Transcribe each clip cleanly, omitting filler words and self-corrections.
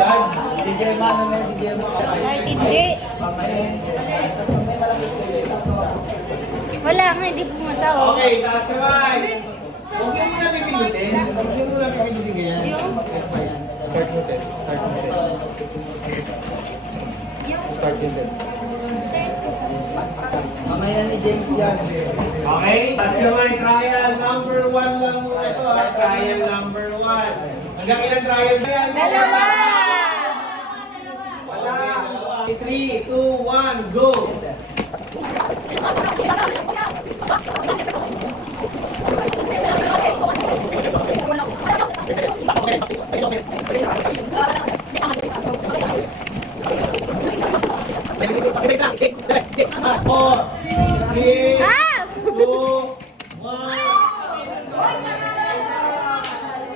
Si Gemma, ano na si Gemma? Kahit hindi. Wala nga, hindi pumasa oh. Okay, taas kamay. Huwag mo na pipindutin. Huwag mo na pipindutin ganyan. Start yung test. Start yung test. Start yung test. Mamaya ni James yan. Okay, taas kamay. Trial number 1 lang muna ito. Trial number 1. Hanggang ilang trial na yan? Dalawa! Wala. 3, 2, 1, go!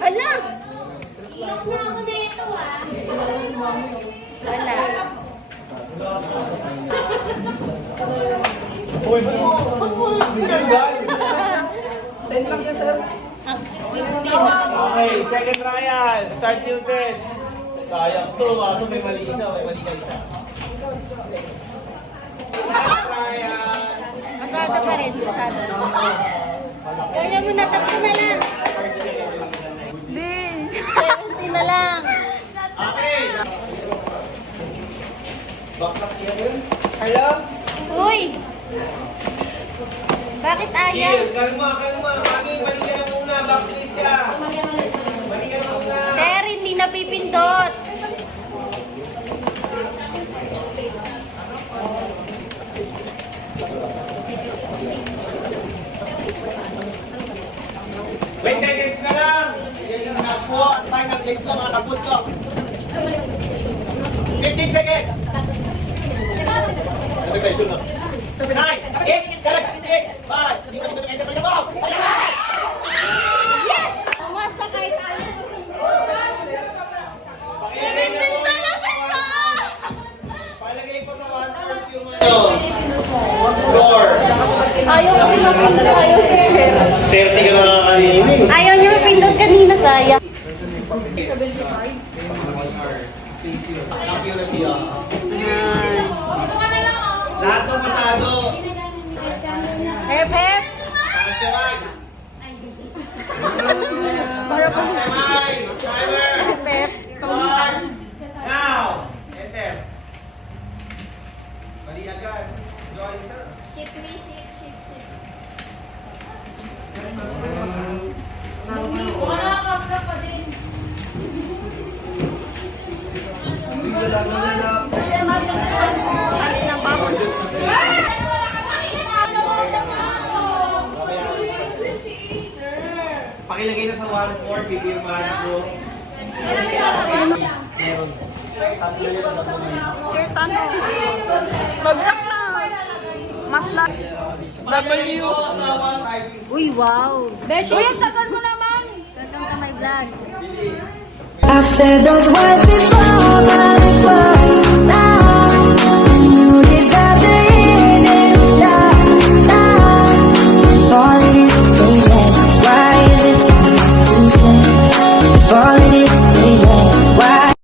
Ano? Iyak na ako na ito ah. Wala. Uy, okay, second trial. Start new test. Sayang to, kaso may mali isa, may mali ka isa. Last trial. Masada pa rin, masada. Kaya mo na, tatlo na lang. Bin, 70 na lang. Okay. Baksak yan yun. Hello? Uy! Bakit ayaw? Chill, kalma, kalma. Mami, mali ka na muna. Backslash ka. Mali ka na muna. Sir, hindi napipindot. Wait seconds na lang. Yan yung napo. At tayo nag-click ko, mga kaputo. 15 seconds. 9, 8, 7, 6, 5. Hindi ko dito kayo na mo. Yes! Umasa kahit ayaw. Palagay po sa 1/4 yung score. Ayaw kasi napindot. Ayaw. 30 ka na kanini. Ayaw niyo mapindot kanina, sayang. Accuracy. Lahat ng pasado. Hep, hep. Taas kamay. Taas kamay. Timer. Hep. Start. Now. Enter. Mali agad. Joy, sir. Ship me, ship, ship, ship. Pakilagay na sa 1/4, pipirmahan ko. Meron. Sir, tanong. Bagsak na. Mas na. W. Sa 1/5. Uy, wow. Beshi. Uy, ang tagal mo naman. Welcome to my vlog. Bilis. I've said those words before, but it was